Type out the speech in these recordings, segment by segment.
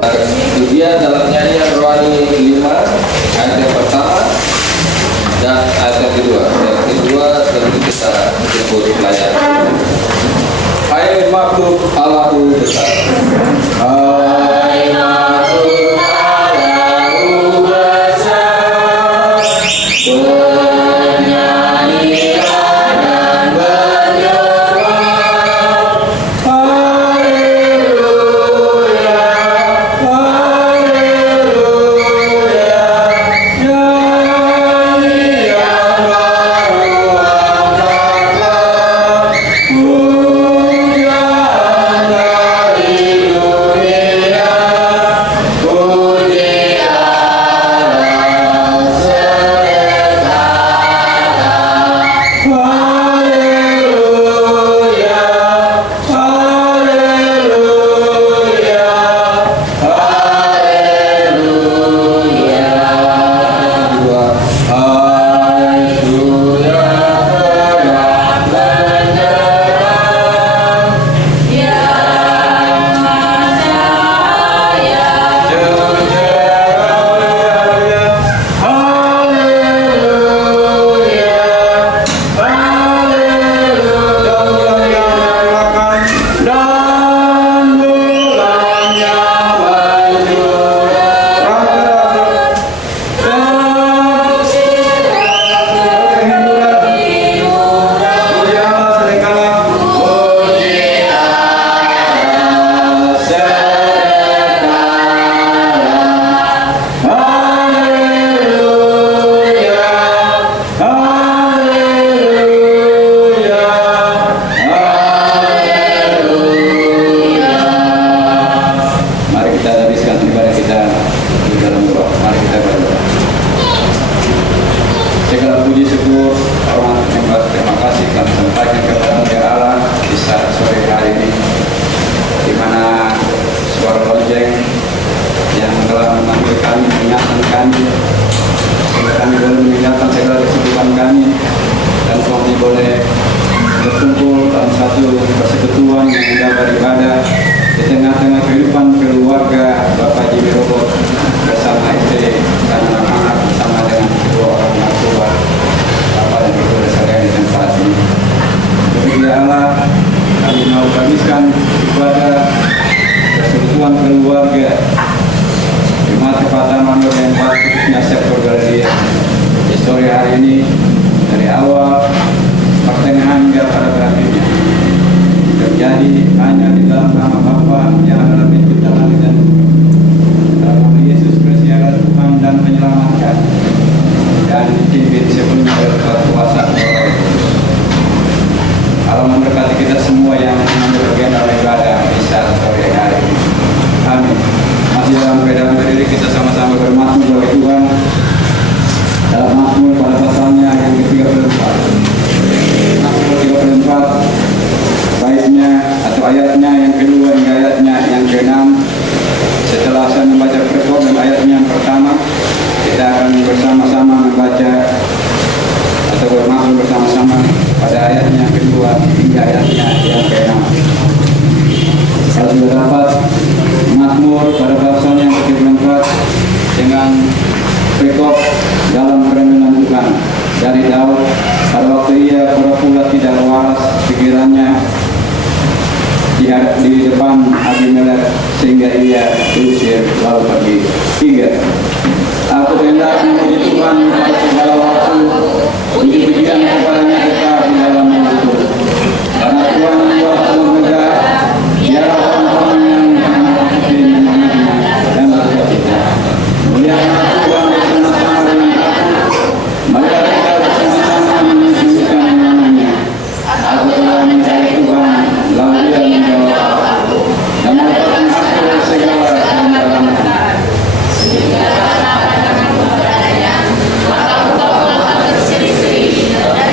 Itu dia dalam nyanyian rohani 5 ayat yang pertama dan ayat yang kedua. Yang kedua tentu kita ikut pelayanan. Hai makhluk Allahku besar. Hai makhluk Allahku besar.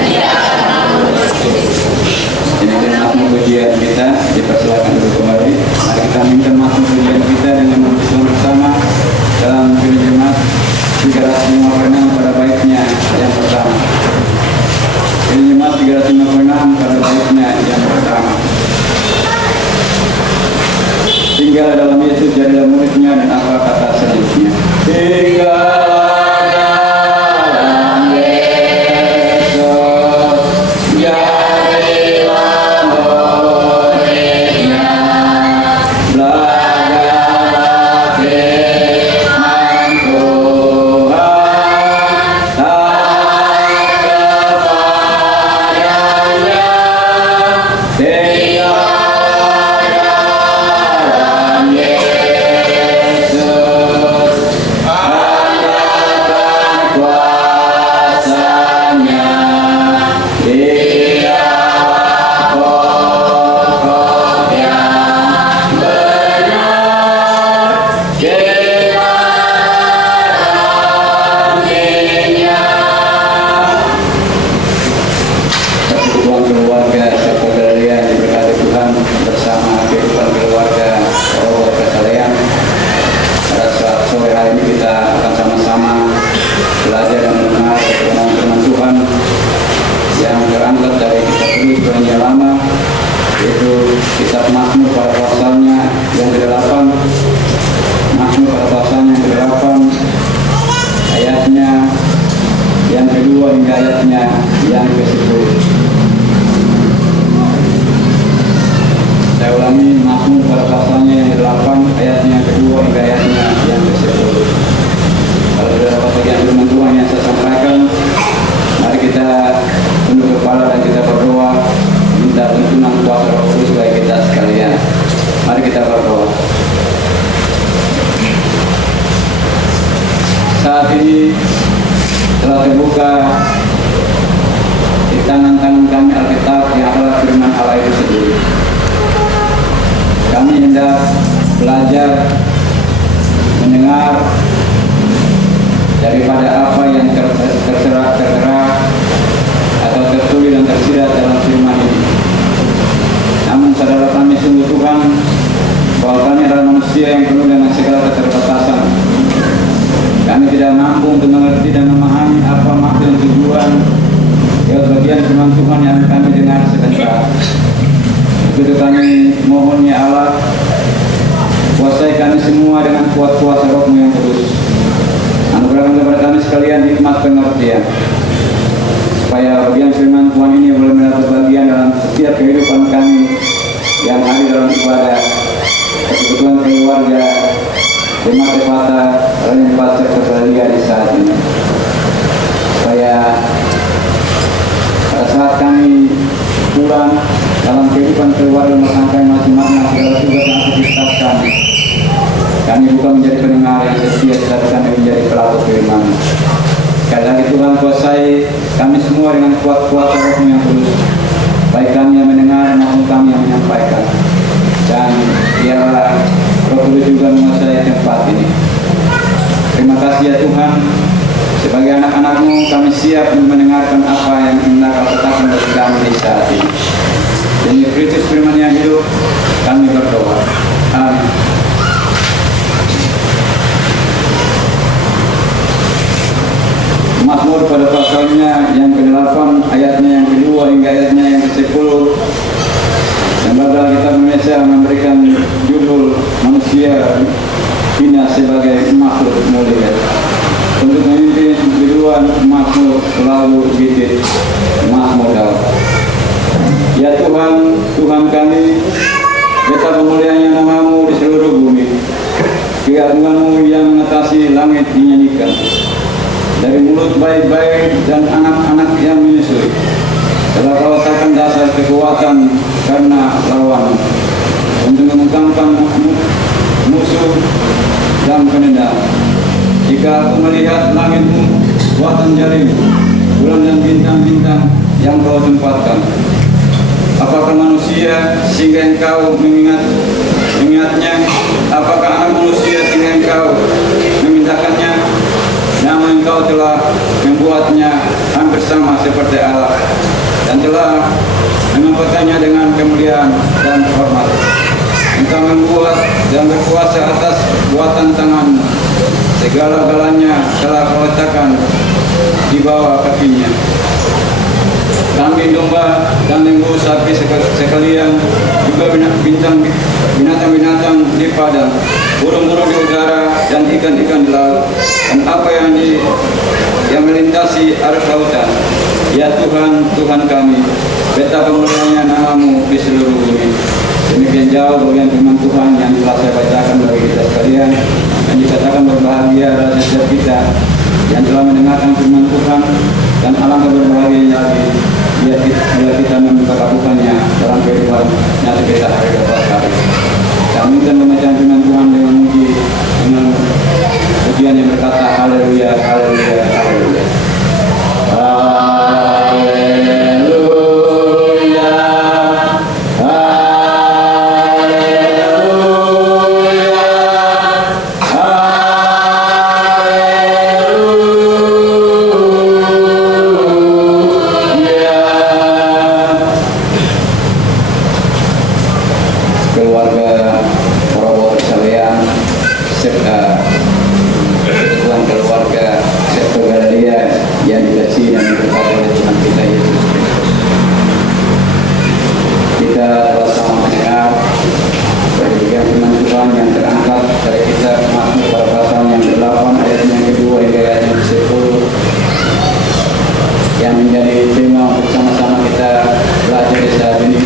Yeah. Ia dalam Yesus jadilah muridnya, dan apa kata selanjutnya? Tinggallah dalam Yesus, jadilah muridnya, belajarlah firman Tuhan, taat kepadanya, kitab Mazmur pada pasalnya yang ke-8, Mazmur pada pasalnya yang ke-8, ayatnya yang kedua hingga ayatnya yang ke-10. Saya ulangi, Mazmur pada pasalnya yang ke-8, ayatnya yang kedua hingga ayatnya yang ke-10. Kalau sudah dapat bagian firman Tuhan yang saya sampaikan, mari kita tunduk kepala dan kita berdoa, minta tuntunan kuasa Roh Kudus bagi kita sekalian. Mari kita berdoa. Saat ini telah terbuka di tangan-tangan kami Alkitab yang adalah firman Allah itu sendiri. Kami hendak belajar mendengar daripada apa yang tertera atau tertulis dan tersirat dalam firman ini. Namun saudara kami sungguh Tuhan, bahwa kami adalah manusia yang penuh dengan segala keterbatasan. Kami tidak mampu untuk mengerti dan memahami apa maksud dan tujuan bagian firman Tuhan yang kami dengar sebentar. Begitu kami mohon ya Allah, kuasai kami semua dengan kuat kuasa Roh-Mu yang kudus. Anugerahkan kepada kami sekalian hikmat pengertian, supaya bagian firman Tuhan ini boleh mendapat bagian dalam setiap kehidupan kami yang ada dalam ibadah, kebutuhan keluarga, jemaat Epata, dan pastor Kebalia di saat ini. Supaya pada saat kami pulang dalam kehidupan keluarga rumah masing-masing segala tugas yang diciptakan, kami bukan menjadi pendengar yang setia, tetapi kami menjadi pelaku firman. Sekali lagi Tuhan, kuasai kami semua dengan kuat-kuasa Roh-Mu yang kudus, baik kami yang mendengar maupun kami yang menyampaikan. Dan biarlah Roh Kudus juga menguasai tempat ini. Terima kasih ya Tuhan, sebagai anak-anak-Mu kami siap untuk mendengarkan apa yang hendak Kau katakan bagi kami di saat ini. Demi Kristus firman yang hidup, kami berdoa. Amin. Mazmur pada pasalnya yang ke-8, ayatnya yang kedua hingga ayatnya yang ke-10, yang bakal kita Indonesia memberikan judul manusia hina sebagai makhluk mulia. Untuk memimpin kedua Mazmur selalu bidit Mazmur Daud. Ya Tuhan, Tuhan kami, betapa mulianya nama-Mu di seluruh bumi. Keagungan-Mu yang mengatasi langit dinyanyikan. Dari mulut baik-baik dan anak-anak yang menyusui, telah Kau letakkan dasar kekuatan karena lawan, untuk mengungkapkan musuh dan penendang. Jika aku melihat langit-Mu, buatan jari, bulan dan bintang-bintang yang Kau tempatkan, apakah manusia sehingga Engkau mengingatnya? Apakah anak manusia sehingga Engkau memindahkannya? Namun Engkau telah membuatnya hampir sama seperti Allah, dan telah menempatkannya dengan kemuliaan dan hormat. Engkau membuat dan berkuasa atas buatan tangan. Segala-galanya telah Kau letakkan di bawah kakinya. Kambing domba dan lembu sapi sekalian, juga binatang-binatang di padang, burung-burung di udara, dan ikan-ikan di laut, dan apa yang melintasi arus lautan. Ya Tuhan, Tuhan kami, betapa mulianya nama-Mu di seluruh bumi. Demikian jauh bagian firman Tuhan yang telah saya bacakan bagi kita sekalian, dan dikatakan berbahagia rakyat setiap kita yang telah mendengarkan firman Tuhan, dan alangkah berbahagianya lagi bila kita memperlakukannya dalam kehidupan nyata kita hari lepas hari. Kami minta membaca firman Tuhan dengan muji, dengan pujian yang berkata haleluya, haleluya, haleluya. Keluarga Prabowo sekalian, serta tuan keluarga sektor Galilea yang dikasihi dan diberkati oleh Tuhan kita Yesus Kristus. Kita telah sama mendengar bagian firman Tuhan yang terangkat dari kitab Mazmur pada pasal yang ke-8 ayat yang kedua hingga ayat yang ke-10, yang menjadi tema bersama-sama kita belajar di saat ini,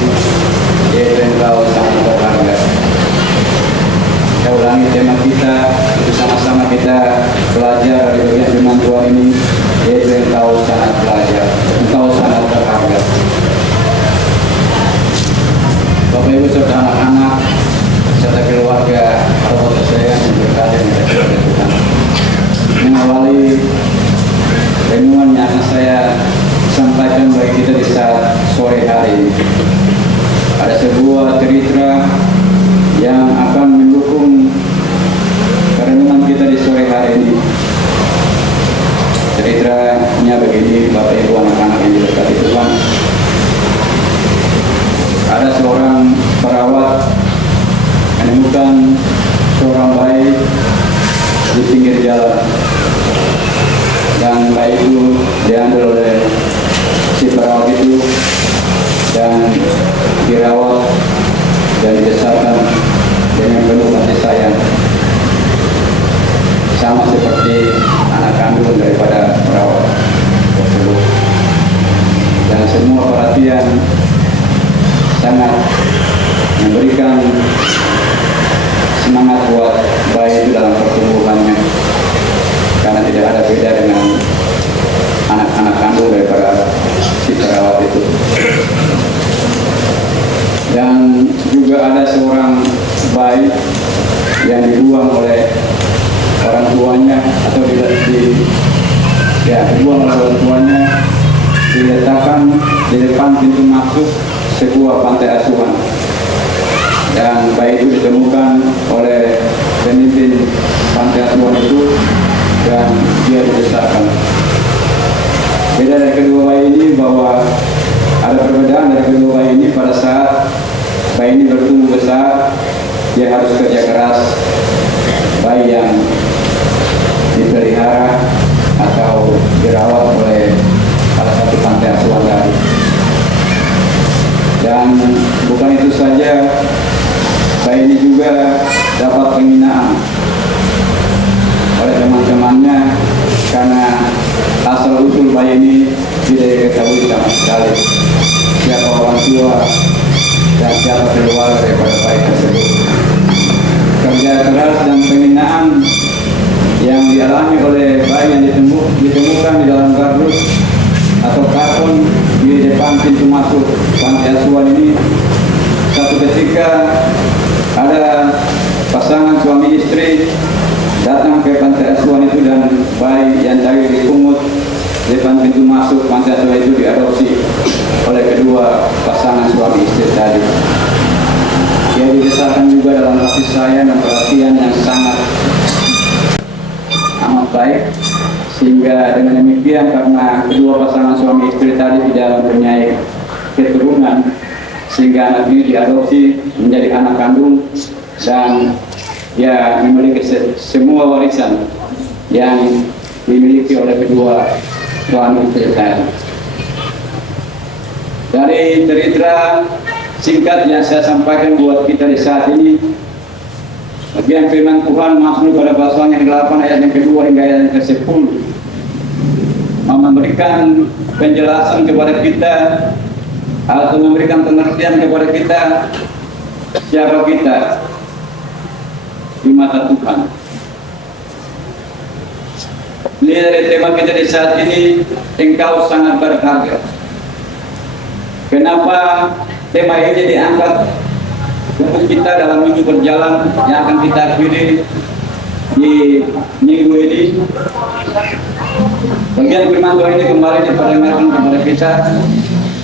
yaitu Engkau sangat berharga. Kita ulangi tema kita, bersama-sama kita belajar dari bagian firman Tuhan ini, yaitu Engkau sangat belajar, Engkau sangat berharga. Bapak Ibu serta anak-anak serta keluarga Prabowo saya yang berkati oleh Tuhan. Mengawali renungan yang akan saya sampaikan bagi kita di saat sore hari ini, ada sebuah cerita yang akan mendukung renungan kita di sore hari ini. Ceritanya begini, Bapak Ibu anak-anak yang diberkati Tuhan. Ada seorang perawat menemukan seorang bayi di pinggir jalan, dan bayi itu diambil oleh si perawat itu dan dirawat dan dibesarkan dengan penuh kasih sayang, sama seperti anak kandung daripada perawat tersebut. Dan semua perhatian sangat memberikan semangat buat bayi itu dalam pertumbuhannya, karena tidak ada beda dengan anak-anak kandung daripada si perawat itu. Dan juga ada seorang bayi yang dibuang oleh orang tuanya, atau dibuang oleh orang tuanya, diletakkan di depan pintu masuk sebuah pantai asuhan. Dan bayi itu ditemukan oleh pemimpin pantai asuhan itu, dan dia dibesarkan. Beda dari kedua bayi ini, bahwa ada perbedaan dari kedua bayi ini. Pada saat bayi ini bertumbuh besar, dia harus kerja keras. Bayi yang dipelihara atau dirawat oleh salah satu pantai asuhan tadi. Dan bukan itu saja, bayi ini juga dapat penghinaan oleh teman-temannya, karena asal usul bayi ini tidak diketahui sama sekali siapa orang tua dan siapa keluarga daripada bayi tersebut. Kerja keras dan penghinaan yang dialami oleh bayi yang ditemukan di dalam kardus atau karton di depan pintu masuk pantai asuhan ini, satu ketika ada pasangan suami istri datang ke pantai asuhan itu, dan bayi yang tadi dipungut di depan pintu masuk pantai asuhan itu diadopsi oleh kedua pasangan suami istri tadi. Dia dibesarkan juga dalam kasih sayang dan perhatian yang sangat amat baik, sehingga dengan demikian, karena kedua pasangan suami istri tadi tidak mempunyai keturunan, sehingga anak ini diadopsi menjadi anak kandung, dan dia memiliki semua warisan yang dimiliki oleh kedua suami istri tadi. Dari cerita singkat yang saya sampaikan buat kita di saat ini, Bagian firman Tuhan Mazmur pada pasal yang ke-8 ayat yang kedua hingga ayat yang ke-10 memberikan penjelasan kepada kita atau memberikan pengertian kepada kita siapa kita di mata Tuhan. Lihat dari tema kita di saat ini, engkau sangat berharga. Kenapa tema ini diangkat untuk kita dalam minggu berjalan yang akan kita akhiri di minggu ini? Bagian firman Tuhan ini kembali diperdengarkan kepada kita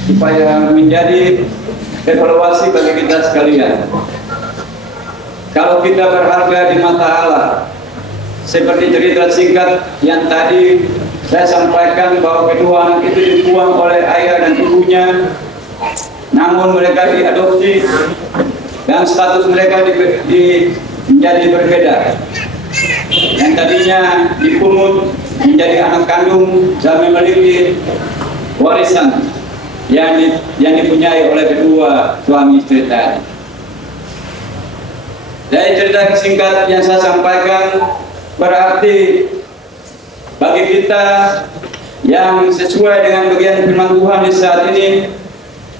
supaya menjadi evaluasi bagi kita sekalian. Kalau kita berharga di mata Allah, seperti cerita singkat yang tadi saya sampaikan bahwa kedua anak itu dibuang oleh ayah dan ibunya, namun mereka diadopsi dan status mereka menjadi berbeda. Yang tadinya dipungut menjadi anak kandung dan memiliki warisan yang dipunyai oleh kedua suami istri tadi. Dari cerita singkat yang saya sampaikan, berarti bagi kita yang sesuai dengan bagian firman Tuhan di saat ini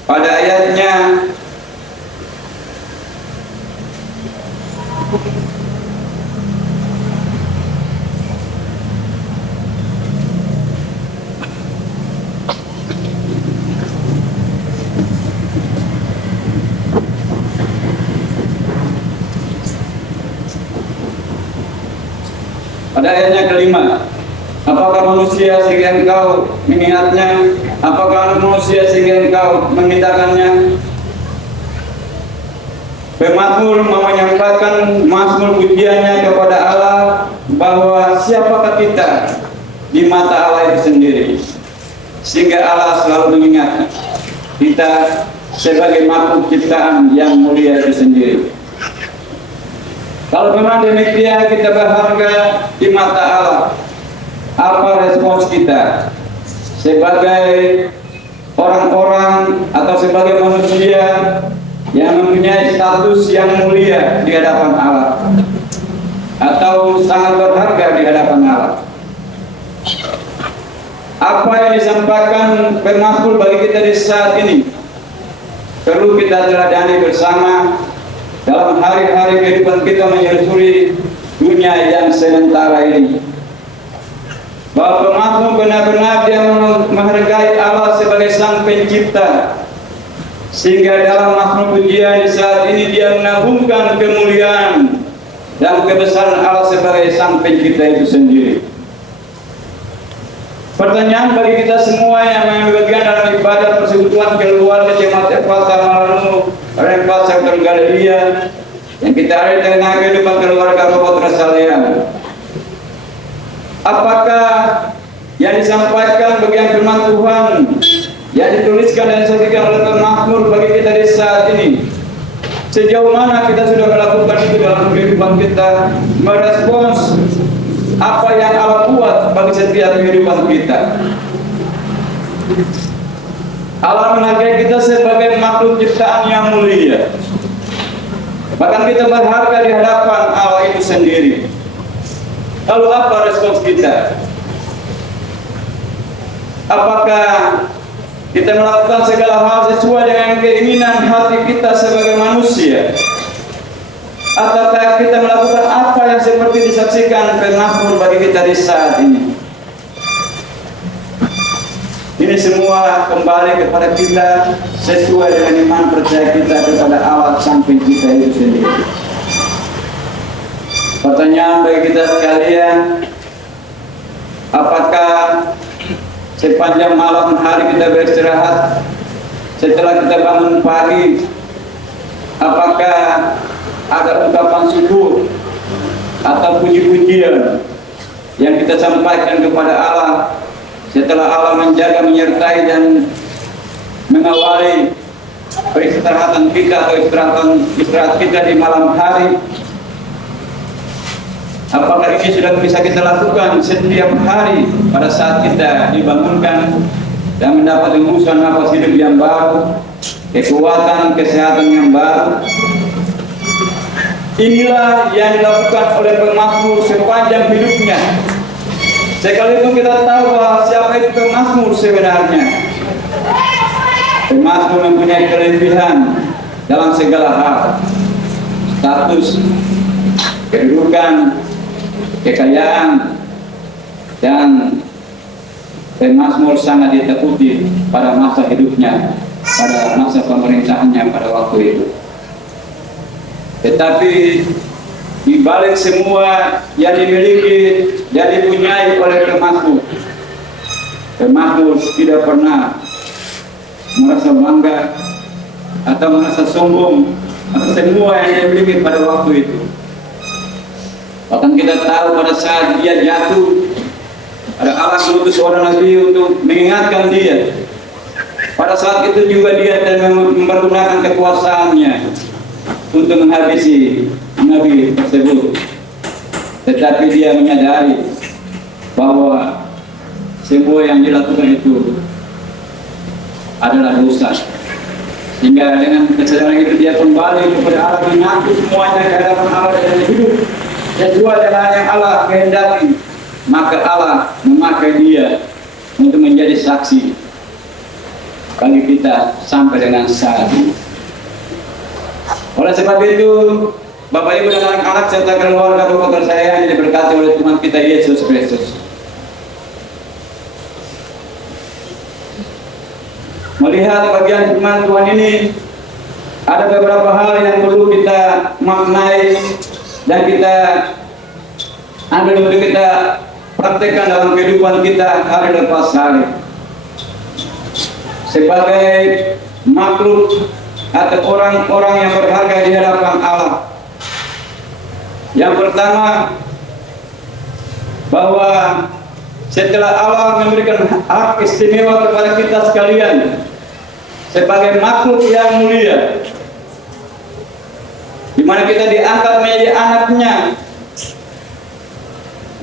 pada ayatnya kelima, apakah manusia sehingga engkau mengingatnya? Apakah manusia sehingga engkau memindahkannya? Pemazmur menyampaikan mazmur pujiannya kepada Allah bahwa siapakah kita di mata Allah itu sendiri, sehingga Allah selalu mengingat kita sebagai makhluk ciptaan yang mulia itu sendiri. Kalau memang demikian kita berharga di mata Allah, apa respons kita sebagai orang-orang atau sebagai manusia yang mempunyai status yang mulia di hadapan Allah atau sangat berharga di hadapan Allah? Apa yang disampaikan pemazmur bagi kita di saat ini perlu kita teladani bersama dalam hari-hari kehidupan kita menyusuri dunia yang sementara ini. Bahwa pemazmur benar-benar dia menghargai Allah sebagai Sang Pencipta, sehingga dalam mazmur pujian di saat ini dia mengagungkan kemuliaan dan kebesaran Allah sebagai Sang Pencipta itu sendiri. Pertanyaan bagi kita semua yang mengambil bagian dalam ibadah persekutuan keluarga Jemaat Efata Malanu Rempat Sektor Galilea yang kita ada di tengah kehidupan keluarga Bapak sekalian, apakah yang disampaikan bagian firman Tuhan yang dituliskan dan disampaikan oleh pemazmur bagi kita di saat ini, sejauh mana kita sudah melakukan itu dalam kehidupan kita, merespons apa yang Allah buat bagi setiap kehidupan kita? Allah menghargai kita sebagai makhluk ciptaan yang mulia. Bahkan kita berharga di hadapan Allah itu sendiri. Lalu apa respons kita? Apakah kita melakukan segala hal sesuai dengan keinginan hati kita sebagai manusia? Ataukah kita melakukan apa yang seperti disaksikan pemazmur bagi kita di saat ini? Ini semua kembali kepada kita sesuai dengan iman percaya kita kepada Allah Sang Pencipta itu sendiri. Pertanyaan bagi kita sekalian, apakah sepanjang malam hari kita beristirahat, setelah kita bangun pagi, apakah ada ungkapan syukur atau puji-pujian yang kita sampaikan kepada Allah setelah Allah menjaga, menyertai dan mengawali peristirahatan kita atau istirahat kita di malam hari? Apakah ini sudah bisa kita lakukan setiap hari pada saat kita dibangunkan dan mendapat hembusan nafas hidup yang baru, kekuatan, kesehatan yang baru? inilah yang dilakukan oleh pemazmur sepanjang hidupnya. Sekalipun kita tahu bahwa siapa itu pemazmur sebenarnya. Pemazmur mempunyai kelebihan dalam segala hal, status, kedudukan, kekayaan, dan pemazmur sangat ditakuti pada masa hidupnya, pada masa pemerintahannya pada waktu itu. Tetapi di balik semua yang dimiliki dan dipunyai oleh pemazmur, pemazmur tidak pernah merasa bangga atau merasa sombong atas semua yang dia miliki pada waktu itu. Bahkan kita tahu pada saat dia jatuh, ada Allah mengutus seorang nabi untuk mengingatkan dia. Pada saat itu juga dia mempergunakan kekuasaannya untuk menghabisi nabi tersebut. Tetapi dia menyadari bahwa semua yang dilakukan itu adalah dosa. Sehingga dengan kesadaran itu dia kembali kepada Allah, mengaku semuanya ke hadapan Allah dan hidup sesuai dengan yang Allah kehendaki. Maka Allah memakai dia untuk menjadi saksi bagi kita sampai dengan saat ini. Oleh sebab itu, Bapak Ibu dan anak-anak serta keluarga dokter saya yang diberkati oleh Tuhan kita Yesus Kristus, melihat bagian firman Tuhan ini, ada beberapa hal yang perlu kita maknai dan kita ambil untuk kita praktekkan dalam kehidupan kita hari lepas hari. Sebagai makhluk atau orang-orang yang berharga di hadapan Allah. Yang pertama, bahwa setelah Allah memberikan hak istimewa kepada kita sekalian sebagai makhluk yang mulia, di mana kita diangkat menjadi anaknya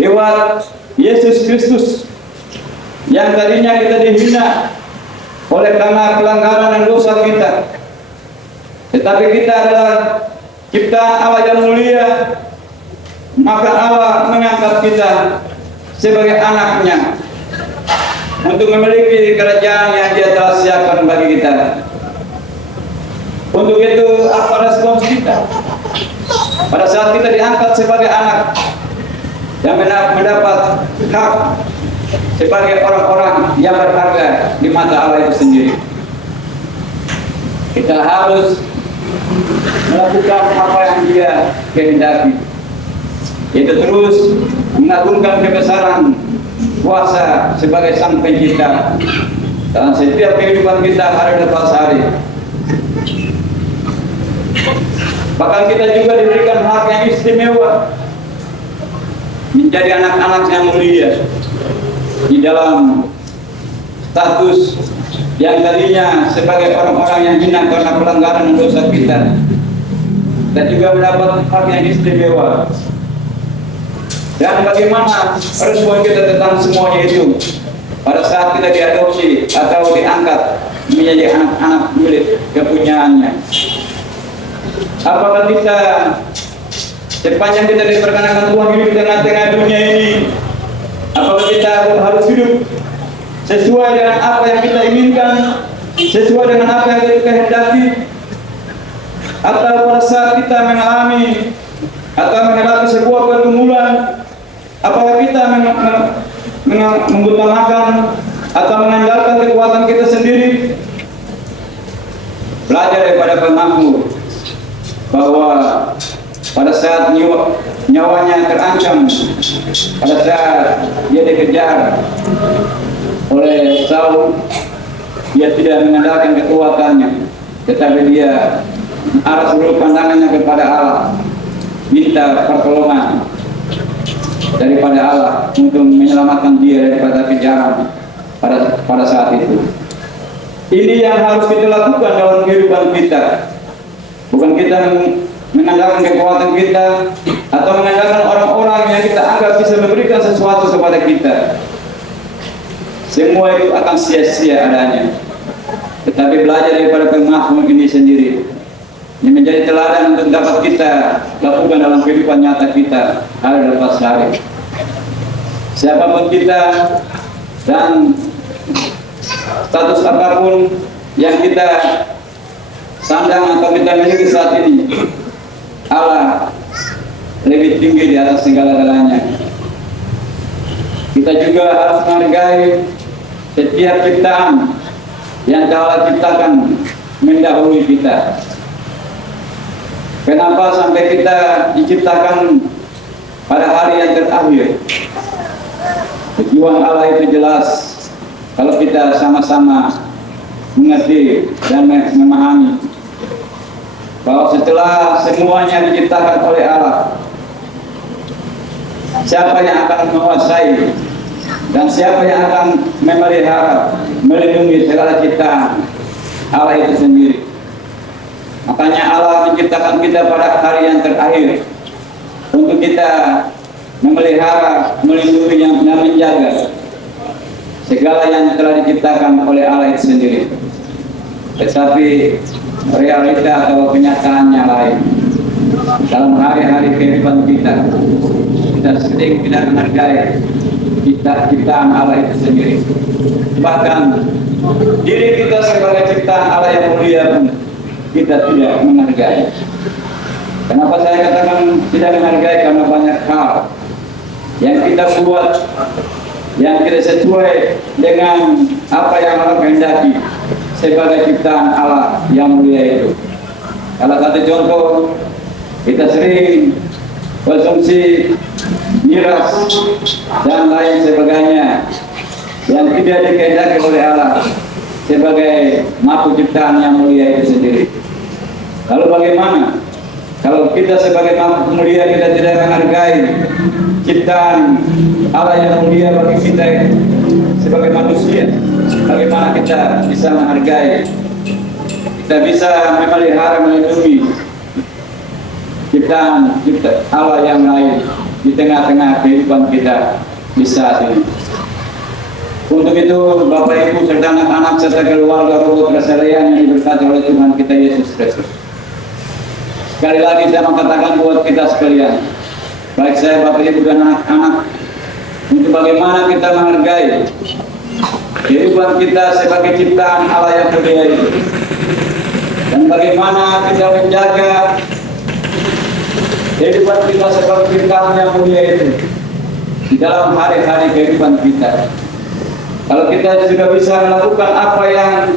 lewat Yesus Kristus, yang tadinya kita dihina oleh karena pelanggaran dan dosa kita, tetapi kita adalah ciptaan Allah yang mulia. Maka Allah mengangkat kita sebagai anaknya untuk memiliki kerajaan yang Dia telah siapkan bagi kita. Untuk itu, apa respons kita pada saat kita diangkat sebagai anak yang mendapat hak sebagai orang-orang yang berharga di mata Allah itu sendiri? Kita harus melakukan apa yang Dia kehendaki, yaitu terus mengagungkan kebesaran kuasa sebagai Sang Pencipta dalam setiap kehidupan kita hari lepas hari. Bahkan kita juga diberikan hak yang istimewa menjadi anak-anak yang mulia di dalam status yang tadinya sebagai orang-orang yang hina karena pelanggaran dan dosa kita, dan juga mendapat hak yang istimewa. Dan bagaimana respon kita tentang semuanya itu pada saat kita diadopsi atau diangkat menjadi anak-anak milik kepunyaannya? Apakah kita sepanjang kita diperkenakan Tuhan hidup di tengah-tengah dunia ini, apakah kita harus hidup sesuai dengan apa yang kita inginkan, sesuai dengan apa yang kita kehendaki, atau pada saat kita mengalami atau menghadapi sebuah pergumulan, apakah kita mengutamakan atau mengandalkan kekuatan kita sendiri? Belajar daripada pemazmur bahwa pada saat nyawanya terancam, pada saat dia dikejar oleh Saul, dia tidak mengandalkan kekuatannya, tetapi dia arah seluruh pandangannya kepada Allah, minta pertolongan daripada Allah untuk menyelamatkan dia daripada kejaran pada saat itu. Ini yang harus kita lakukan dalam kehidupan kita. Bukan kita mengandalkan kekuatan kita atau mengandalkan orang-orang yang kita anggap bisa memberikan sesuatu kepada kita. Semua itu akan sia-sia adanya. Tetapi belajar daripada pemazmur ini sendiri, yang menjadi teladan untuk dapat kita lakukan dalam kehidupan nyata kita hari lepas hari. Siapapun kita dan status apapun yang kita sandang atau kita miliki saat ini, Allah lebih tinggi di atas segala-galanya. Kita juga harus menghargai setiap ciptaan yang Allah ciptakan mendahului kita. Kenapa sampai kita diciptakan pada hari yang terakhir? Tujuan Allah itu jelas kalau kita sama-sama mengerti dan memahami bahwa setelah semuanya diciptakan oleh Allah, siapa yang akan menguasai dan siapa yang akan memelihara, melindungi segala ciptaan? Allah itu sendiri. Makanya Allah menciptakan kita pada hari yang terakhir untuk kita memelihara, melindungi dan menjaga segala yang telah diciptakan oleh Allah itu sendiri. Tetapi realita atau kenyataannya lain. Dalam hari-hari kehidupan kita sering tidak menghargai ciptaan Allah itu sendiri. Bahkan diri kita sebagai ciptaan Allah yang mulia pun kita tidak menghargai. Kenapa saya katakan tidak menghargai? Karena banyak hal yang kita buat yang tidak sesuai dengan apa yang Allah kehendaki sebagai ciptaan Allah yang mulia itu. Salah satu contoh, kita sering konsumsi miras dan lain sebagainya yang tidak dikehendaki oleh Allah sebagai makhluk ciptaan yang mulia itu sendiri. Lalu bagaimana kalau kita sebagai makhluk mulia kita tidak menghargai ciptaan Allah yang mulia bagi kita sebagai manusia? Bagaimana kita bisa menghargai, kita bisa memelihara, melindungi ciptaan Allah yang lain di tengah-tengah kehidupan kita di saat ini? Untuk itu Bapak Ibu serta anak-anak serta keluarga roh sekalian yang diberkati oleh Tuhan kita Yesus Kristus, sekali lagi saya mengatakan buat kita sekalian, baik saya, Bapak Ibu dan anak-anak, untuk bagaimana kita menghargai kehidupan kita sebagai ciptaan Allah yang mulia itu, dan bagaimana kita menjaga kehidupan kita sebagai ciptaan yang mulia itu di dalam hari-hari kehidupan kita. Kalau kita sudah bisa melakukan apa yang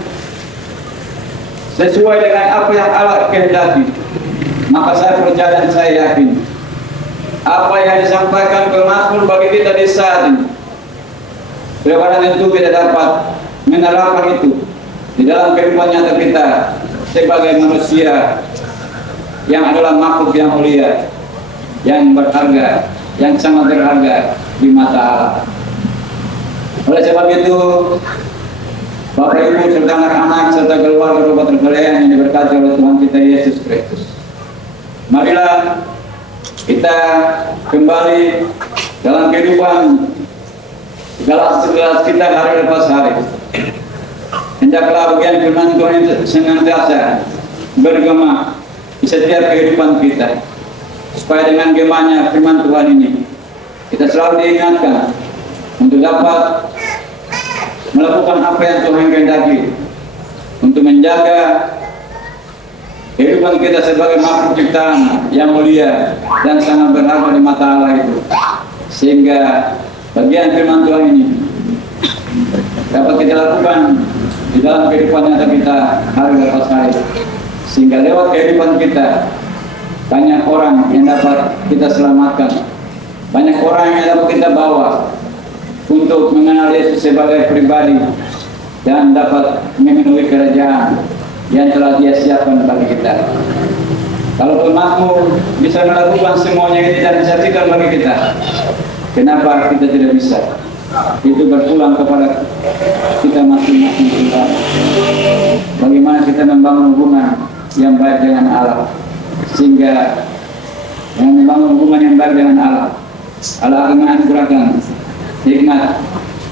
sesuai dengan apa yang Allah kehendaki, maka saya percaya dan saya yakin apa yang disampaikan bermakna bagi kita di saat ini, daripada tentu kita dapat menerapkan itu di dalam kehidupan nyata kita sebagai manusia yang adalah makhluk yang mulia, yang berharga, yang sangat berharga di mata Allah. Oleh sebab itu, Bapak Ibu serta anak-anak serta keluarga roh sekalian yang diberkati oleh Tuhan kita Yesus Kristus, marilah kita kembali dalam kehidupan segala kita hari lepas hari. Hendaklah bagian firman Tuhan yang senantiasa bergema di setiap kehidupan kita, supaya dengan gemanya firman Tuhan ini kita selalu diingatkan untuk dapat melakukan apa yang Tuhan kehendaki, untuk menjaga kehidupan kita sebagai makhluk ciptaan yang mulia dan sangat berharga di mata Allah itu, sehingga bagian firman Tuhan ini dapat kita lakukan di dalam kehidupan nyata kita hari lepas hari, sehingga lewat kehidupan kita banyak orang yang dapat kita selamatkan, banyak orang yang dapat kita bawa untuk mengenal Yesus sebagai pribadi dan dapat memenuhi kerajaan yang telah Dia siapkan bagi kita. Kalau Tuhanmu bisa melakukan semuanya ini dan disaksikan bagi kita, kenapa kita tidak bisa? Itu berpulang kepada kita masing-masing kita. Bagaimana kita membangun hubungan yang baik dengan Allah, sehingga yang membangun hubungan yang baik dengan Allah akan menganugerahkan hikmat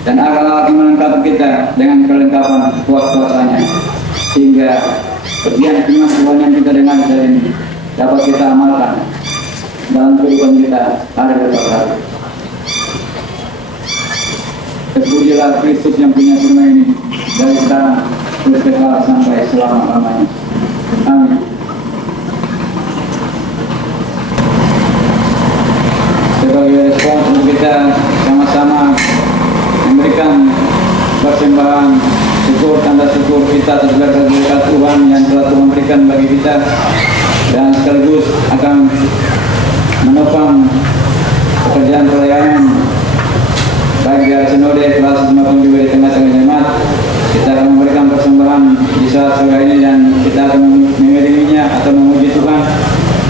dan Allah akan melengkapi kita dengan kelengkapan kuasa-kuasanya, sehingga Sekian firman Tuhan yang kita dengar hari ini dapat kita amalkan dalam kehidupan kita hari lepas hari. Terpujilah Kristus yang punya firman ini dari sekarang terus kekal sampai selama-lamanya. Amin. Sebagai respons untuk kita sama-sama memberikan persembahan syukur, tanda syukur kita atas berkat Tuhan yang telah Tuhan berikan bagi kita, dan sekaligus akan menopang pekerjaan pelayanan baik di area sinode kelas maupun juga di tengah-tengah jemaat. Kita akan memberikan persembahan di saat sore ini, dan kita akan mengiringinya atau memuji Tuhan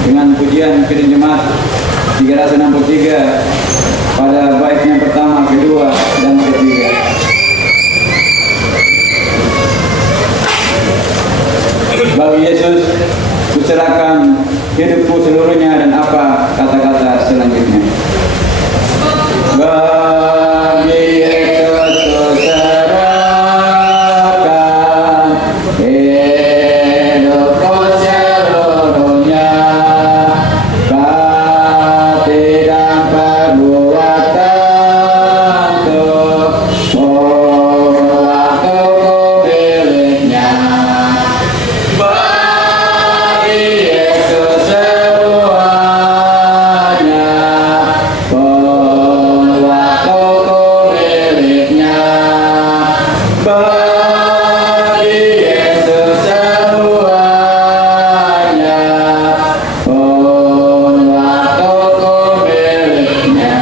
dengan pujian piring jemaat 363 pada bait yang pertama, kedua, dan ketiga. Bagi Yesus kuserahkan hidupku seluruhnya, dan apa kata-kata selanjutnya? Bagi Yesus kuserahkan hidupku seluruhnya, kata dan perbuatanku, waktuku miliknya. Bagi Yesus semuanya, waktuku miliknya. Bagi Yesus semuanya, waktuku miliknya.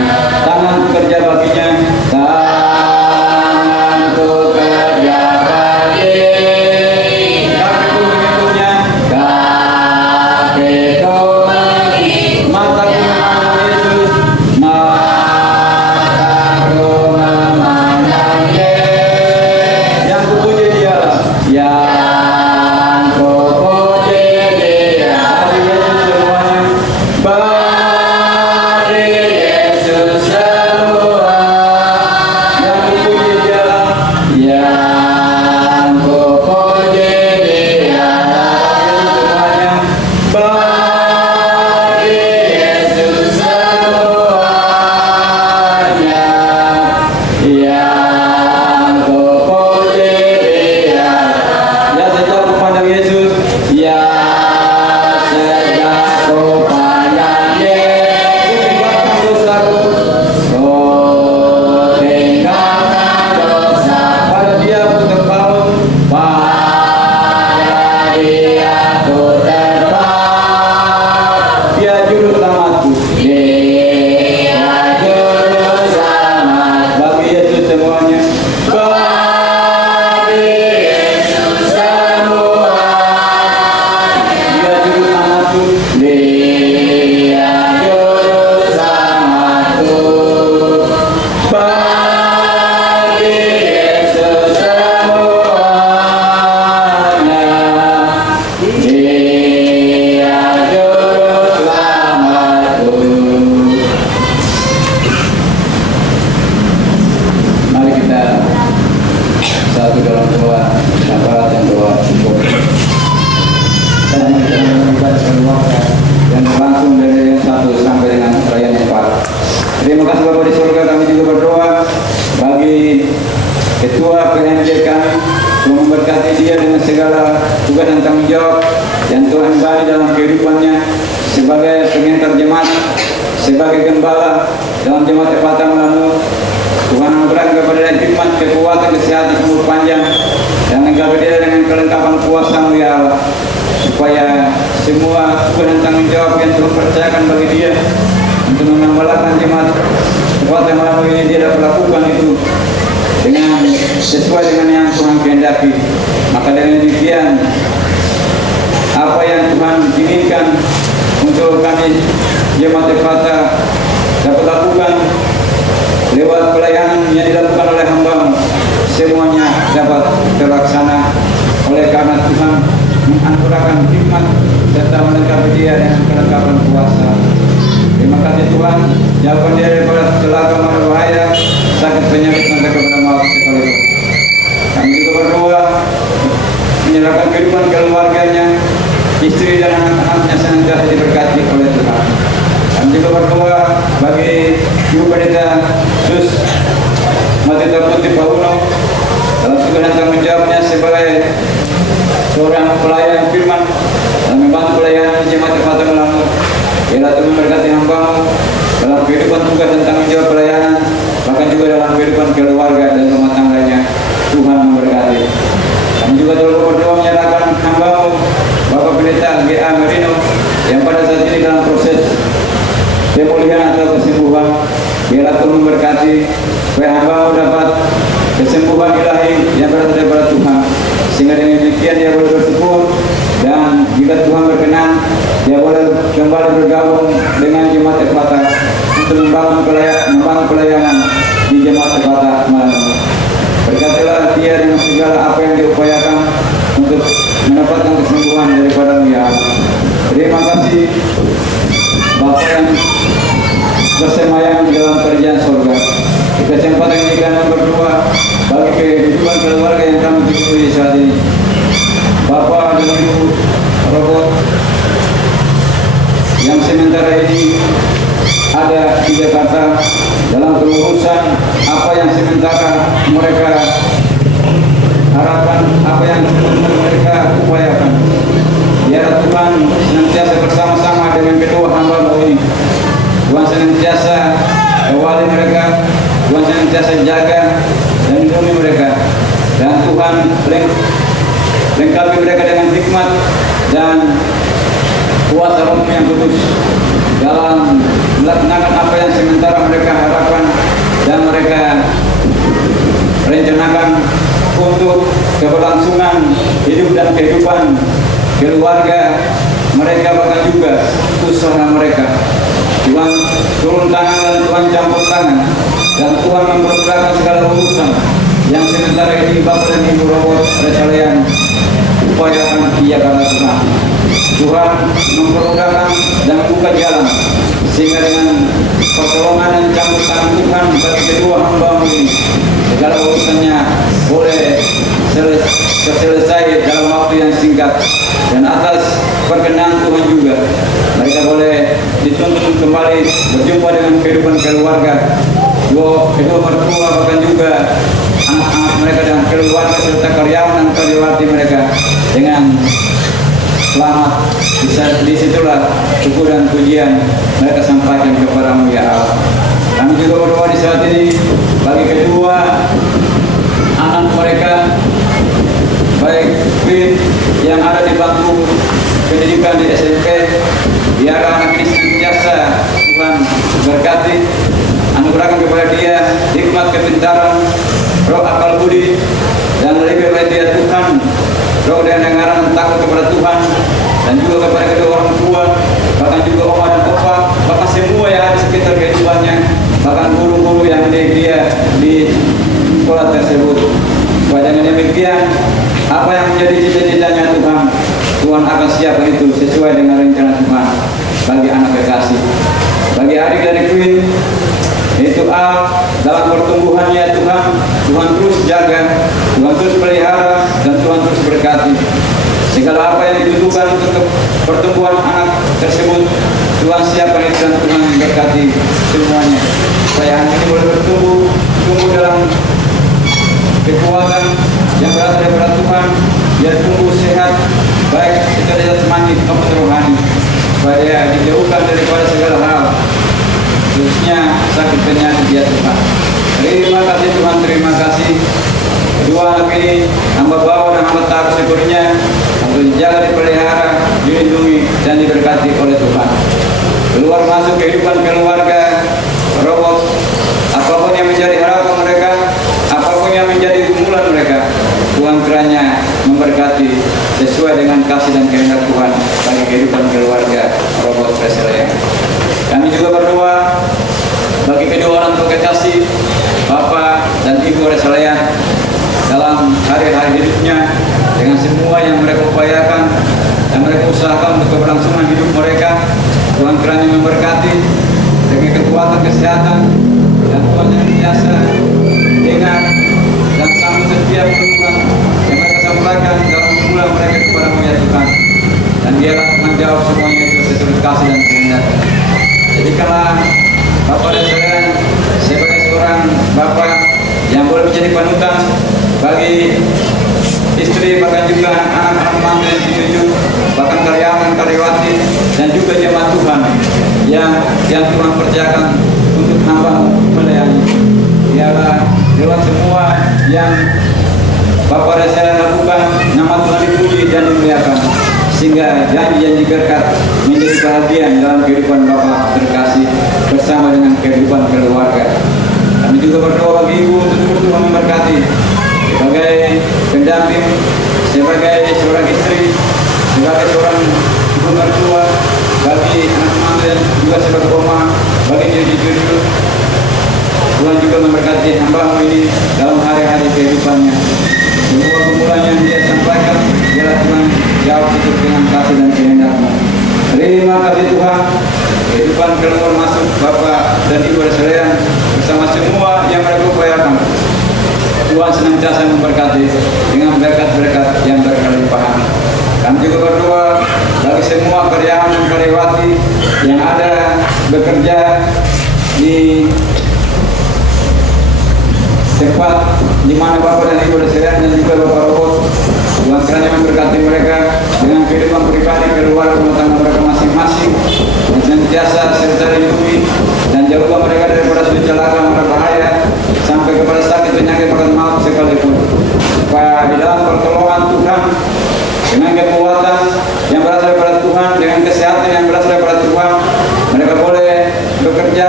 Tanganku kerja baginya, tanganku kerja bagi, kakiku mengikutnya, kakiku mengikut, mataku memandang Yesus, mataku memandang Yesus. Yang kupuji Dialah, yang kupuji Dia. Bagi Yesus semua, yang kupuji Dialah, yang kupuji Dia. Bagi Yesus semuanya, yang kupuji Dia. Ya sejak ku pandang Yesus, ya sejak ku pandang Yesus, ku tinggalkan dosa, pada Dia ku terpaut, pada Dia ku terpaut. Dia juru selamatku, Dia juru selamat. Bagi Yesus semuanya, bagi Yesus semua, Dia juru selamatku, Dia juru selamatku. Bagi Yesus semuanya, Dia juru selamatku. Mari kita satu dalam doa syafaat dan doa syukur. Dan kita mengucapkan keluarga dan langsung dari yang satu sampai dengan perayaan yang empat. Terima kasih Bapa di surga, kami juga berdoa bagi Ketua PMJ kami, Tuhan memberkati dia dengan segala tugas dan tanggung jawab yang Tuhan beri dalam kehidupannya sebagai pengantar jemaat, sebagai gembala dalam jemaat Ephatha Melanu. Tuhan memberikan kepada dia hikmat, kekuatan, kesehatan, umur panjang, dan lengkapi dia dengan kelengkapan kuasa-Mu ya Allah, supaya semua tugas dan tanggung jawab yang Tuhan percayakan bagi dia untuk menambahkan jemaat Ephatha Melanu ini dia dapat lakukan itu dengan sesuai dengan yang Tuhan kehendaki. Maka dengan demikian, apa yang Tuhan inginkan untuk kami jemaat Ephatha dapat lakukan lewat pelayanan yang dilakukan oleh hamba, semuanya dapat terlaksana oleh karena Tuhan menganugerahkan hikmat serta melengkapi dia dengan kelengkapan kuasa. Terima kasih Tuhan, jauhkan dia daripada celaka mara bahaya, sakit penyakit sampai kepada maut sekalipun. Kami juga berdoa menyerahkan kehidupan keluarganya istri dan anak-anaknya senantiasa diberkati oleh Tuhan. Kami juga berdoa bagi Ibu Pendeta Sus Matita Putri Pauno dalam tugas dan tanggung jawabnya sebagai seorang pelayan firman dan membantu pelayanan jemaat Kota Melanggar. Biarlah Tuhan memberkati hamba-Mu dalam kehidupan tugas dan tanggung jawab pelayanan, bahkan juga dalam kehidupan keluarga dan rumah tangganya. Tuhan memberkati. Kami juga terus berdoa menyerahkan hamba-Mu Bapak Pendeta G.A. Merino yang pada saat ini dalam proses pemulihan atau kesembuhan. Biarlah Tuhan memberkati supaya hamba-Mu dapat kesembuhan ilahi yang berasal daripada Tuhan, sehingga dengan demikian dia boleh bersyukur, dan jika Tuhan berkenan dia boleh kembali bergabung dengan jemaat Ekbata untuk membangun pelayanan di jemaat Ekbata malam ini. Berkatilah dia dengan segala apa yang diupayakan untuk mendapatkan kesembuhan daripada-Mu ya Allah. Terima kasih Bapa yang bersemayam di dalam kerajaan surga. Di kesempatan ini kami berdoa bagi kehidupan keluarga yang kami temui saat ini. Bapak dan Ibu Robot yang sementara ini ada di Jakarta dalam pengurusan apa yang sementara mereka harapkan, apa yang mereka upayakan. Biar Tuhan senantiasa bersama-sama dengan kedua hamba-Mu ini. Tuhan senantiasa awali mereka, Tuhan senantiasa jaga dan lindungi mereka, dan Tuhan lengkapi mereka dengan hikmat dan kuasa Roh-Mu yang kudus dalam melaksanakan apa yang sementara mereka harapkan dan mereka rencanakan untuk keberlangsungan hidup dan kehidupan keluarga mereka, bahkan juga usaha mereka. Tuhan turun tangan dan Tuhan campur tangan, dan Tuhan mempermudahkan segala urusan yang sementara ini Bapak dan Ibu Robot Resalian upayakan ia karena Tuhan. Tuhan mempermudahkan dan membuka jalan, sehingga dengan pertolongan dan campur tangan Tuhan bagi kedua hamba-Mu ini, segala urusannya boleh selesai dalam waktu yang singkat, dan atas perkenan Tuhan juga mereka boleh dituntun kembali berjumpa dengan kehidupan keluarga, kedua mertua, bahkan juga anak-anak mereka dan keluarga serta karyawan dan karyawati mereka dengan selamat. Disitulah syukur dan pujian mereka sampaikan kepada-Mu ya Allah. Kami juga berdoa di saat ini bagi kedua anak mereka, baik Queen yang ada di bangku pendidikan di SMP. Biar anak ini senantiasa Tuhan berkati, anugerahkan kepada dia hikmat, kepintaran, roh akal budi, dan lebih baik dia Tuhan, roh dan dengaran takut kepada Tuhan, dan juga kepada kedua orang tua, bahkan juga oma dan opa, bahkan semua yang ada di sekitar kehidupannya, bahkan guru-guru yang dia di sekolah tersebut. Supaya dengan demikian, apa yang menjadi cita-citanya Tuhan akan siapkan itu sesuai dengan rencana Tuhan bagi anak kekasih. Bagi adik dari Queen, yaitu Al, dalam pertumbuhannya Tuhan terus jaga, Tuhan terus pelihara, dan Tuhan terus berkati. Segala apa yang dibutuhkan untuk pertumbuhan anak tersebut, Tuhan siapkan itu, dan Tuhan berkati semuanya. Supaya anak ini boleh tumbuh dalam kekuatan yang berasal daripada Tuhan, dia tumbuh sehat, baik secara jasmani maupun rohani, supaya dia dijauhkan daripada segala hal, khususnya sakit penyakit ya Tuhan. Terima kasih Tuhan, terima kasih. Kedua anak ini hamba bawa dan hamba taruh syukurnya untuk dijaga, dipelihara, dilindungi, dan diberkati oleh Tuhan. Keluar masuk kehidupan keluarga Robot, apapun yang menjadi harapan mereka, apapun yang menjadi gumulan mereka, Tuhan kiranya memberkati sesuai dengan kasih dan kehendak Tuhan bagi kehidupan keluarga Robot Resalian. Kami juga berdoa bagi kedua orang tua kekasih, Bapak dan Ibu Resalian, dalam hari-hari hidupnya, dengan semua yang mereka upayakan dan mereka usahakan untuk keberlangsungan hidup mereka. Tuhan kiranya memberkati dengan kekuatan kesehatan, dan Tuhan yang biasa ingat dan sambut setiap Tuhan yang mereka sampaikan dalam bulan mereka kepada-Mu ya Tuhan. Dan biarlah bertanggung jawab semuanya itu sesuai kasih dan kehendak. Jadi kalau Bapak dan Saudara sebagai seorang Bapak yang boleh menjadi panutan bagi istri, bahkan juga anak-anak mantu yang dituju, bahkan karyawan, karyawati, dan juga jemaat Tuhan yang Tuhan percayakan untuk hamba melayani. Biarlah lewat semua yang Bapak dan saya lakukan, nama Tuhan dipuji dan dimuliakan, sehingga janji-janji berkat menjadi bahagian dalam kehidupan Bapak terkasih bersama dengan kehidupan keluarga. Kami juga berdoa bagi Ibu untuk Tuhan memberkati sebagai pendamping, sebagai seorang istri, sebagai seorang ibu mertua, bagi anak mantu juga sebagai oma, bagi cucu-cucu. Tuhan juga memberkati hamba ini dalam hari-hari kehidupannya. Semua kumpulan yang dia sampaikan, biarlah Tuhan jawab itu dengan kasih dan kehendak-Mu. Terima kasih Tuhan. Kehidupan keluar masuk Bapak dan Ibu sekalian bersama semua yang mereka upayakan. Tuhan senantiasa memberkati dengan berkat-berkat yang berkelimpahan. Kami juga berdoa bagi semua karyawan dan karyawati yang ada bekerja di tempat di mana Bapak dan Ibu sekalian dan juga Bapak Robot. Tuhan kiranya memberkati mereka dengan kehidupan pribadi, keluarga, rumah tangga mereka masing-masing, dan senantiasa serta lindungi dan jauhkan mereka daripada celaka, mara bahaya, sampai kepada sakit, penyakit, bahkan maut sekalipun. Supaya di dalam pertolongan Tuhan, dengan kekuatan yang berasal daripada Tuhan, dengan kesehatan yang berasal daripada Tuhan, mereka boleh bekerja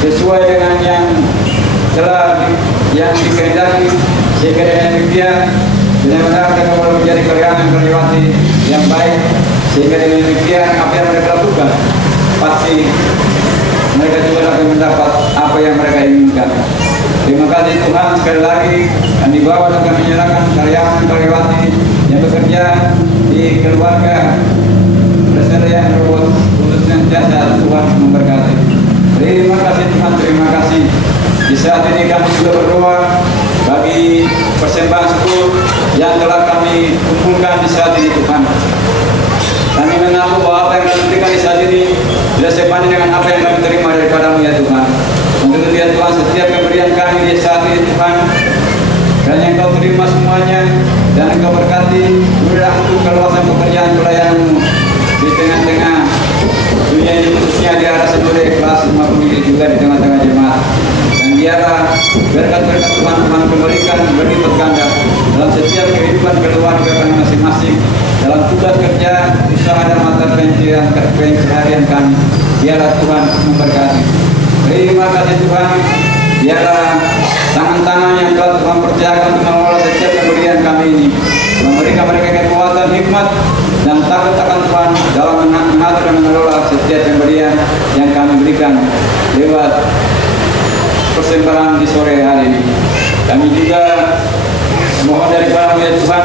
sesuai dengan yang telah dikehendaki, sehingga dengan demikian benar-benar mereka boleh menjadi karyawan dan karyawati yang baik, sehingga dengan demikian apa yang mereka lakukan pasti mereka juga akan mendapat apa yang mereka inginkan. Terima kasih Tuhan sekali lagi, dan di bawah dan kami menyerahkan karyawan dan karyawati yang bekerja di keluarga Perserian Robot untuk senantiasa Tuhan memberkati. Terima kasih Tuhan, terima kasih. Di saat ini kami juga berdoa bagi persembahan syukur yang telah kami kumpulkan di saat ini Tuhan. Kami mengaku bahwa apa yang kami berikan di saat ini tidak sebanding dengan apa yang kami terima daripada-Mu ya Tuhan. Untuk itu ya Tuhan, setiap pemberian kami di saat ini Tuhan, kiranya Engkau terima semuanya dan Engkau berkati berilah untuk keluasan pekerjaan pelayan-Mu di tengah-tengah dunia ini, khususnya di arah seluruh kelas maupun juga di tengah-tengah jemaat. Dan biarlah berkat-berkat Tuhan kembalikan berlipat ganda dalam setiap kehidupan keluarga kami masing-masing, dalam tugas kerja, usaha dan mata pencaharian kami. Biarlah Tuhan memberkati. Terima kasih Tuhan. Biarlah tangan-tangan yang telah Tuhan percayakan untuk mengelola setiap pemberian kami ini, memberikan mereka kekuatan, hikmat, dan takut akan Tuhan dalam mengatur dan mengelola setiap pemberian yang kami berikan lewat persembahan di sore hari ini. Kami juga mohon daripada ya Tuhan,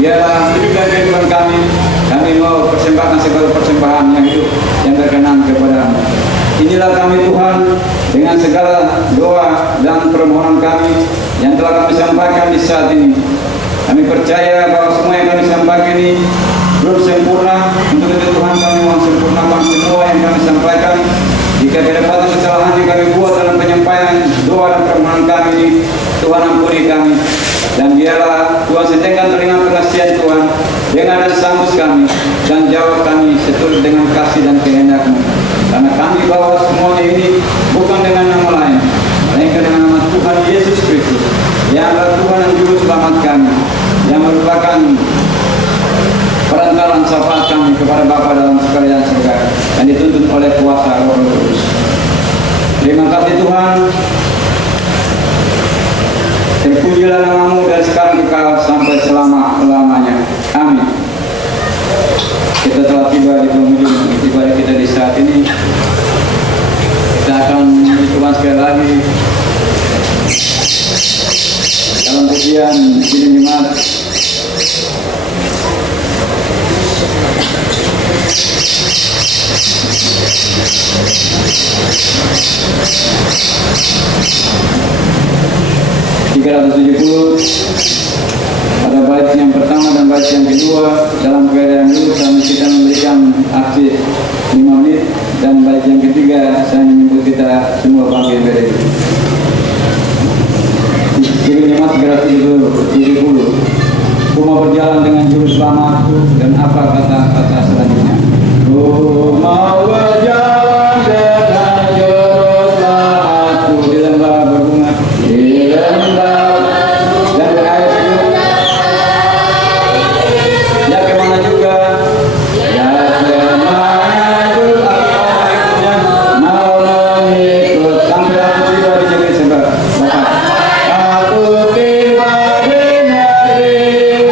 biarlah hidupkan kehidupan kami mau persembahkan segala persembahan yang hidup yang berkenan kepada-Mu. Inilah kami Tuhan, dengan segala doa dan permohonan kami yang telah kami sampaikan di saat ini. Kami percaya bahwa semua yang kami sampaikan ini belum sempurna. Untuk itu Tuhan, kami mau sempurnakan semua yang kami sampaikan. Jika kedapatan kesalahan yang kami buat dalam penyampaian doa dan permohonan kami ini, Tuhan ampuni kami. Dan biarlah Tuhan sediakan telinga penasihat Tuhan dengan dan sambut kami dan jawab kami seturut dengan kasih dan kehendak-Mu. Karena kami bawa semuanya ini bukan dengan nama lain, melainkan dengan nama Tuhan Yesus Kristus, yang adalah Tuhan dan Juru Selamat kami, yang merupakan perantaran syafaat kami kepada Bapa dalam sekalian surga, yang dituntun oleh kuasa Roh Kudus. Terima kasih Tuhan. Terpujilah nama-Mu dari sekarang kekal sampai selama-lamanya. Amin. Kita telah tiba di penghujung ibadah kita di saat ini. Kita akan memuji Tuhan sekali lagi dalam pujian Sidin Jemaat. Pada bait bait yang pertama dan bait yang kedua dalam keadaan dulu sambil kita memberikan aksi 5 menit, dan bait yang ketiga saya menyebut kita semua bangkit berdiri. Jadi jemaat segera dulu. Ku mau berjalan dengan juru selamatku, dan apa kata-kata selanjutnya? Ku mau berjalan dengan juru selamatku di lembah berbunga, di lembah dan berair sejuk. Ya kemana juga, ya kemana juga aku mau mengikut, sampai aku tiba di negeri seberang. Aku tiba di negeri seberang, ikut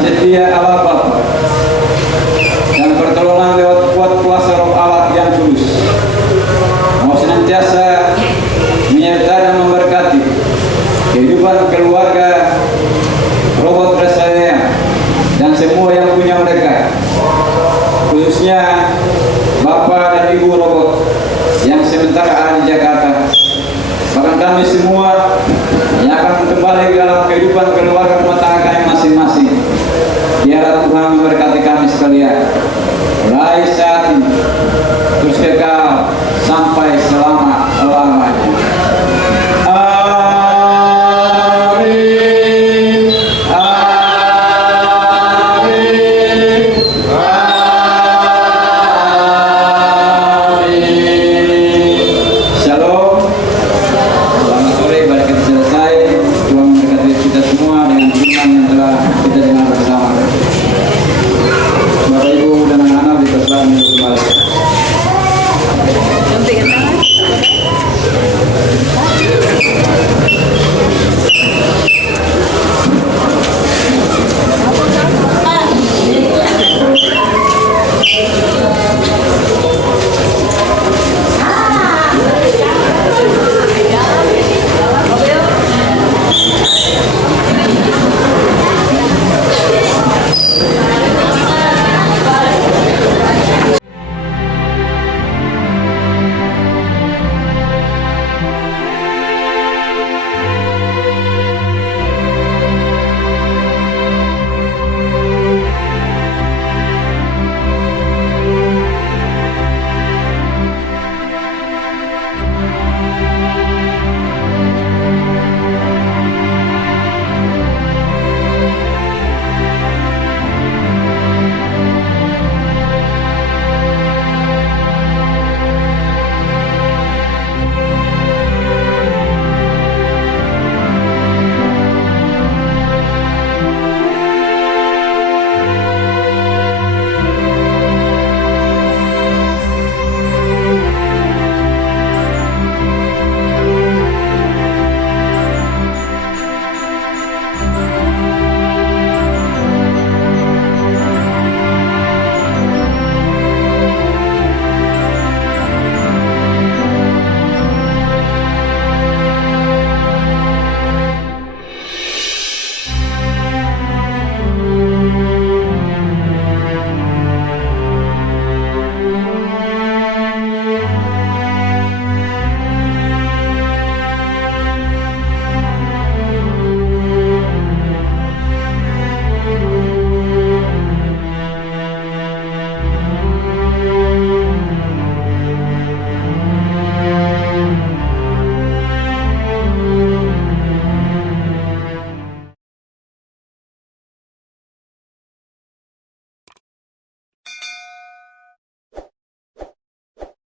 setia Allah Bapa dan pertolongan lewat kuat kuasa Roh Allah yang tulus mau senantiasa menyertai dan memberkati kehidupan keluarga Robot Resaya dan semua yang punya mereka, khususnya Bapak dan Ibu Robot yang sementara ada di Jakarta, bahkan kami semua